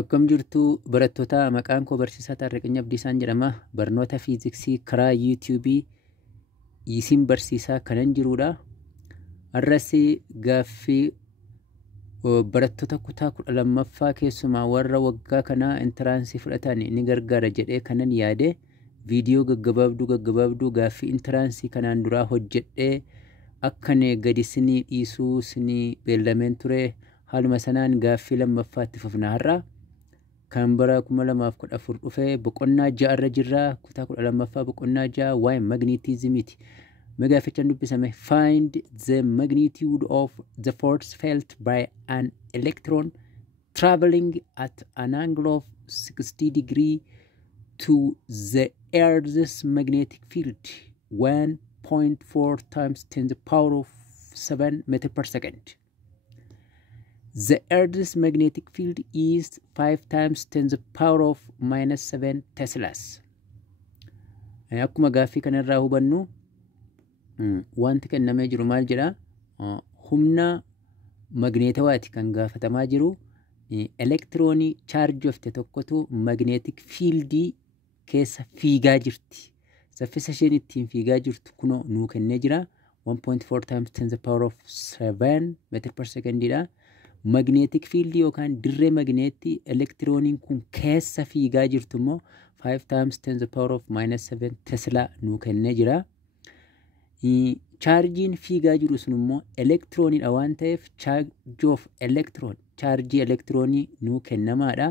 Akkam jirtu barattoota maqaan koo barsiisaa Taarriqany Abdiisaan jedhama. Barnoota fiiziksii karaa yuutuubii isin barsiisaa kanan jirudha. Har'as gaaffii barattoota kutaa 12ffaa keessumaa warra waggaa kanaa intiraansii fudhatan ni gargaara jedhee kanan yaade viidiyoo gaggabaabduu gaaffii intiraansii kanaan duraa hojjedhee akkan gadi sinii dhiisuu sinii beellameen ture. Haaluma sanaan gaaffii lammaffaatti fufna har'a. Kan bara 2014 dhufe boqonnaa 6 irra jirra. Kutaa 12ffaa boqonnaa 6 waa'ee magnetismiiti. Megaafichaan dubbisame find the magnitude of the force felt by an electron traveling at an angle of 60 degrees to the Earth's magnetic field 1.4 times 10 to the power of 7 meters per second. The Earth's magnetic field is 5 times 10 to the power of minus 7 Teslas. Akkuma gaaffii kanarraa hubannu wanti kennamee jiru maal jedha? Humna magneetawaati kan gaafatamaa jiru. Elektiroonii chaarjii ofte tokkotu magnetic fieldii keessa fiigaa jirti. Saffisa isheen ittiin fiigaa jirtu kunoo nuu kennee jira. 1.4 times 10 to the power of 7 meter per second dha. Magnetic field yookaan dirree magneetii elektirooniin kun keessa fiigaa jirtu immoo 5 times 10 to the power of minus 7 Tesla nuu kennee jira. Chargiin fiigaa jiru sun immoo elektirooniidha waan ta'eef charge of electron chargii elektiroonii nuu kennamaadha.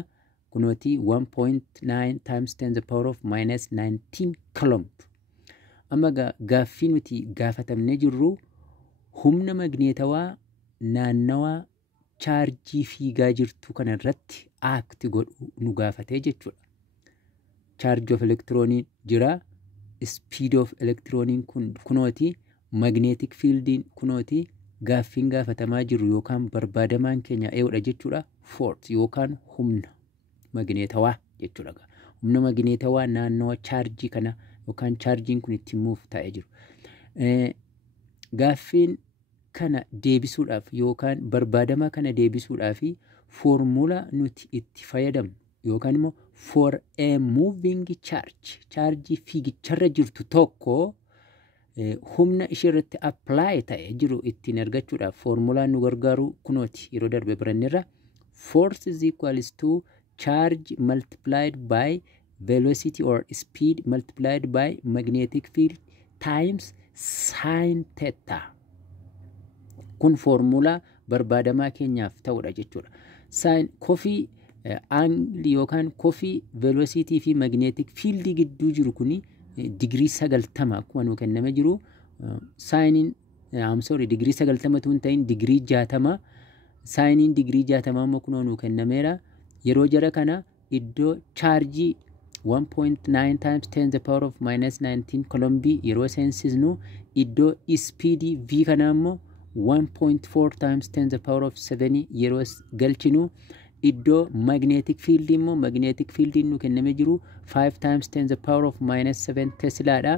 Kunooti 1.9 times 10 to the power of minus 19 coulomb. Amma gaaffii nuti gaafatamnee jirru humna magneetawaa naannawaa chargii fiigaa jirtu kana irratti aakti godhu nu gaafatee jechuudha. Charge of electroniin jira. Speed of electroniin kunooti. Magnetic fieldiin kunooti. Gaaffiin gaafatamaa jiru yookaan barbaadamaan keenya eewudha jechuudha. Force yookaan humna magneetawaa jechuudha. Humna magneetawaa naannawaa chargii kana yookaan chargiin kun ittiin muuf ta'ee jiru. Gaaffiin kana deebisuudhaaf yookaan barbaadamaa kana deebisuudhaaf foormula nuti itti fayyadamnu yookaan immoo for a moving charge fiigicharra jirtu tokko humna ishee irratti apply ta'e jiru ittiin argachuudhaaf foormulaan nu gargaaru kunooti. Yeroo darbe baranneerra force is equals to charge multiplied by velocity or speed multiplied by magnetic field times sin theta. Kun foormulaa barbaadamaa keenyaaf ta'udha jechuudha. Sin kofii angle yookaan kofii velocity fi magnetic field gidduu jiru kuni degree 90 akkuma nu kenname jiru. Sinin degree 90 tun ta'in degree 60. Sinin degree 60 amma kunoo nu kennameera. Yeroo jara kana iddoo chargii 1.9 times 10 to the power of minus 19 coulomb yeroo seensisnu iddoo speed v kana ammoo 1.4 times 10 to the power of 7 yeroo galchinu iddoo magnetic field immoo magnetic field nu kenname jiru 5 times 10 to the power of minus 7 Tesla dha.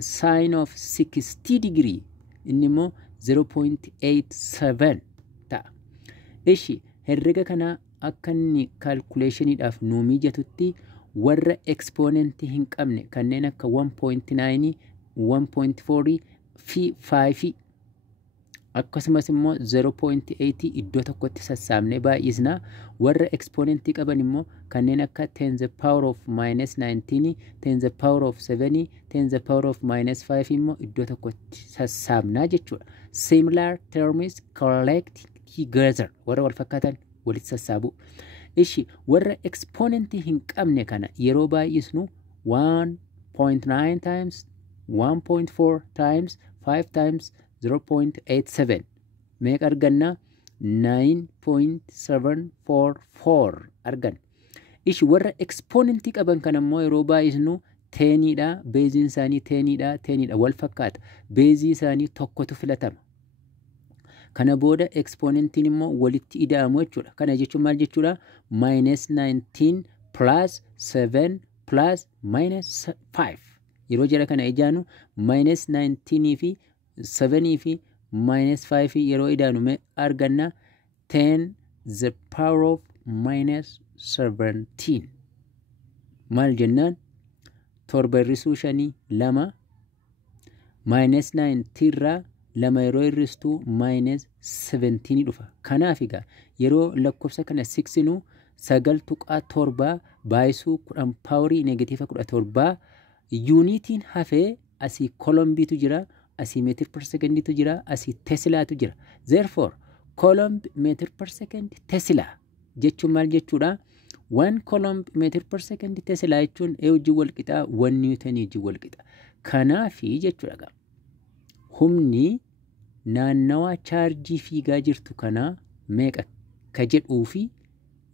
Sin of 60 degree inni immoo 0.87 ta'a. Ishi herrega kana akka inni calculationiidhaaf nu mijatutti warra exponent hin qabne kanneen akka 1.9 1.4 fi 5 akkasumas immoo 0.8 iddoo tokkotti sassaabnee baay'isna. Warra exponentii qaban immoo kanneen akka 10 the power of minus 19 10 the power of 7 10 the power of minus 5 immoo iddoo tokkotti sassaabnaa jechuudha. Similar terms collect together warra wal fakkaatan walitti sassaabu. Ishi warra exponentii hin qabne kana yeroo baay'isnu 1.9 times 1.4 times 5 times 0.87 meeqa arganna? 9.744 argan. Ishi warra exponentii qaban kana immoo yeroo baay'isnu 10 dha. Beeziin isaanii 10 dha. 10 dha wal fakkaata. Beezii isaanii tokkotu filatama. Kana booda exponentiin immoo walitti ida'amu jechuudha. Kana jechuun maal jechuudha? Minus 19 plus 7 plus minus 5. Yeroo jara kana ijaanu minus 19 fi 7 fi minus 5 yeroo idaanu arganna 10 the power of minus 17 maal jennaan 7 hir'isuu 5 2 minus 9 tirraa 2 yeroo hir'istuu minus 17 dhufa. Kanaaf egaa yeroo lakkoofsa kana 6 nu 9.7 baay'isuu 10 paaworii negatiiva 17 yuunitiin hafee asii kolombiitu jira, asii meetir per sekondiitu jira, asii teslaatu jira. Therefore column meter per second tesla jechuun maal jechuudha? 1 column meter per second tesla jechuun wajjin wal qixaa 1 newton wajjin wal qixa. Kanaafi jechuudha humni naannawaa chaarjii fiigaa jirtu kana meeqa ka jedhuu fi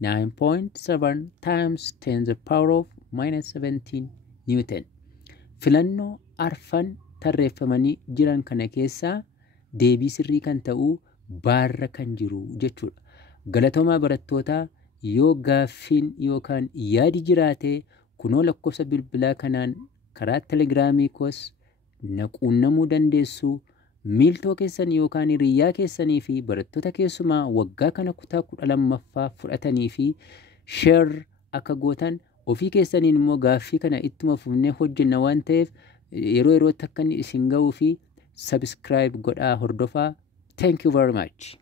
9.7 times 10 the power of minus 17 newton. Filannoo arfan tarreeffamanii jiran kana keessaa deebii sirrii kan ta'u baarra kan jiru jechuudha. Galatoomaa barattootaa, yoo gaaffiin yookaan yaadi jiraate kunoo lakkoofsa bilbilaa kanaan karaa telegiraamii koos naquunnamuu dandeessu. Miiltoo keessan yookaan hiriyyaa keessanii fi barattoota keessumaa waggaa kana kutaa 12ffaa fudhatanii fi sheer akka gootan ofii keessaniin immoo gaaffii kana ittuma fufnee hojjenna waan ta'eef yeroo yerootti akka inni isin ga'uu fi subscribe godhaa hordofaa. Thank you very much.